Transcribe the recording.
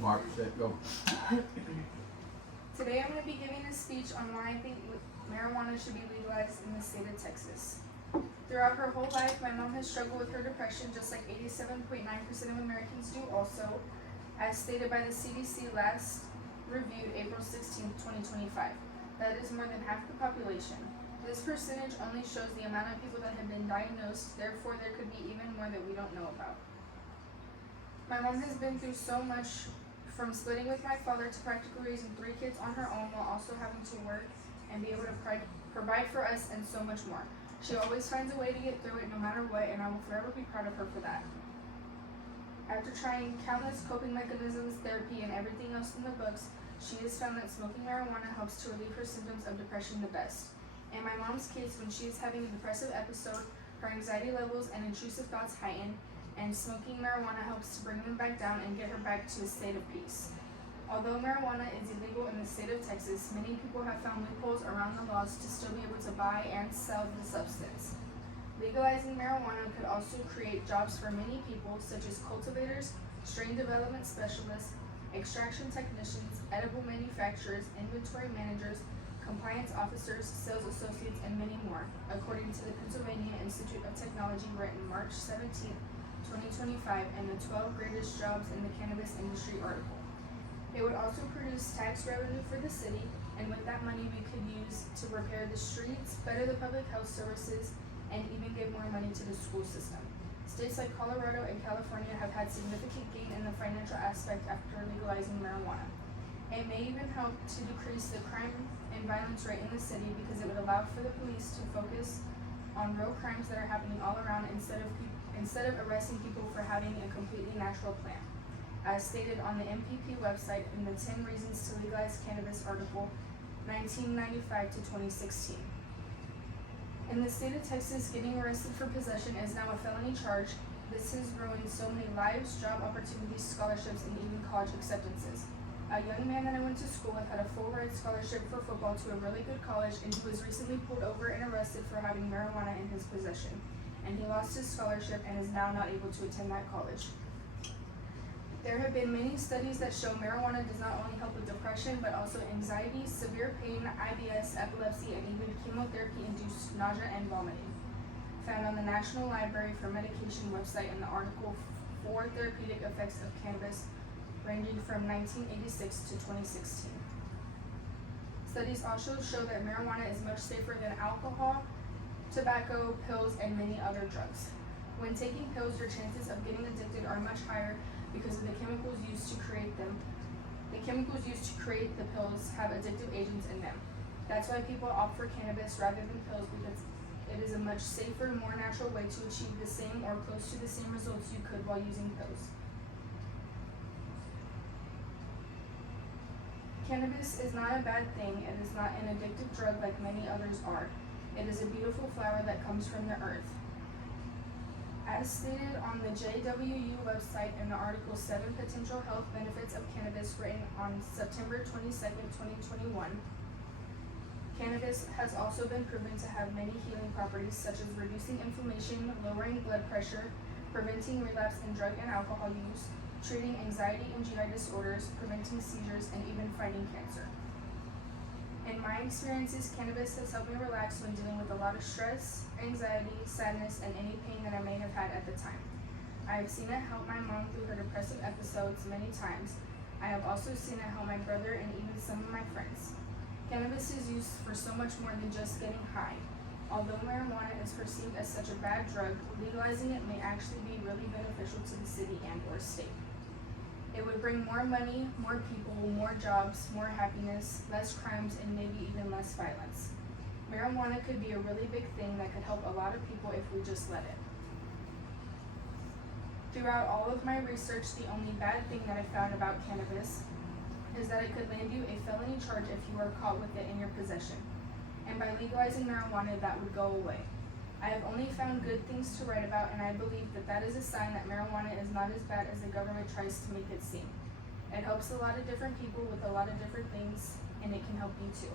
Mark, set, go. Today I'm going to be giving a speech on why I think marijuana should be legalized in the state of Texas. Throughout her whole life, my mom has struggled with her depression just like 87.9% of Americans do also, as stated by the CDC last reviewed April 16, 2025. That is more than half the population. This percentage only shows the amount of people that have been diagnosed, therefore there could be even more that we don't know about. My mom has been through so much, from splitting with my father to practically raising 3 kids on her own while also having to work and be able to provide for us and so much more. She always finds a way to get through it no matter what, and I will forever be proud of her for that. After trying countless coping mechanisms, therapy, and everything else in the books, she has found that smoking marijuana helps to relieve her symptoms of depression the best. In my mom's case, when she is having a depressive episode, her anxiety levels and intrusive thoughts heighten, and smoking marijuana helps to bring them back down and get her back to a state of peace. Although marijuana is illegal in the state of Texas, many people have found loopholes around the laws to still be able to buy and sell the substance. Legalizing marijuana could also create jobs for many people, such as cultivators, strain development specialists, extraction technicians, edible manufacturers, inventory managers, compliance officers, sales associates, and many more, according to the Pennsylvania Institute of Technology written March 17, 2025, and the 12 greatest jobs in the cannabis industry article. It would also produce tax revenue for the city, and with that money we could use to repair the streets, better the public health services, and even give more money to the school system. States like Colorado and California have had significant gain in the financial aspect after legalizing marijuana. It may even help to decrease the crime and violence rate in the city because it would allow for the police to focus on real crimes that are happening all around instead of arresting people for having a completely natural plant, as stated on the MPP website in the 10 Reasons to Legalize Cannabis article, 1995 to 2016. In the state of Texas, getting arrested for possession is now a felony charge. This has ruined so many lives, job opportunities, scholarships, and even college acceptances. A young man that I went to school with had a full ride scholarship for football to a really good college, and he was recently pulled over and arrested for having marijuana in his possession. And he lost his scholarship and is now not able to attend that college. There have been many studies that show marijuana does not only help with depression, but also anxiety, severe pain, IBS, epilepsy, and even chemotherapy-induced nausea and vomiting. Found on the National Library for Medication website in the article 4 Therapeutic Effects of Cannabis, ranging from 1986 to 2016. Studies also show that marijuana is much safer than alcohol, tobacco, pills, and many other drugs. When taking pills, your chances of getting addicted are much higher because of the chemicals used to create them. The chemicals used to create the pills have addictive agents in them. That's why people opt for cannabis rather than pills, because it is a much safer, more natural way to achieve the same or close to the same results you could while using pills. Cannabis is not a bad thing. It is not an addictive drug like many others are. It is a beautiful flower that comes from the earth. As stated on the JWU website in the article 7 Potential Health Benefits of Cannabis, written on September 22nd, 2021, cannabis has also been proven to have many healing properties such as reducing inflammation, lowering blood pressure, preventing relapse in drug and alcohol use, treating anxiety and GI disorders, preventing seizures, and even fighting cancer. In my experiences, cannabis has helped me relax when dealing with a lot of stress, anxiety, sadness, and any pain that I may have had at the time. I have seen it help my mom through her depressive episodes many times. I have also seen it help my brother and even some of my friends. Cannabis is used for so much more than just getting high. Although marijuana is perceived as such a bad drug, legalizing it may actually be really beneficial to the city and or state. It would bring more money, more people, more jobs, more happiness, less crimes, and maybe even less violence. Marijuana could be a really big thing that could help a lot of people if we just let it. Throughout all of my research, the only bad thing that I found about cannabis is that it could land you a felony charge if you are caught with it in your possession. And by legalizing marijuana, that would go away. I have only found good things to write about, and I believe that that is a sign that marijuana is not as bad as the government tries to make it seem. It helps a lot of different people with a lot of different things, and it can help you too.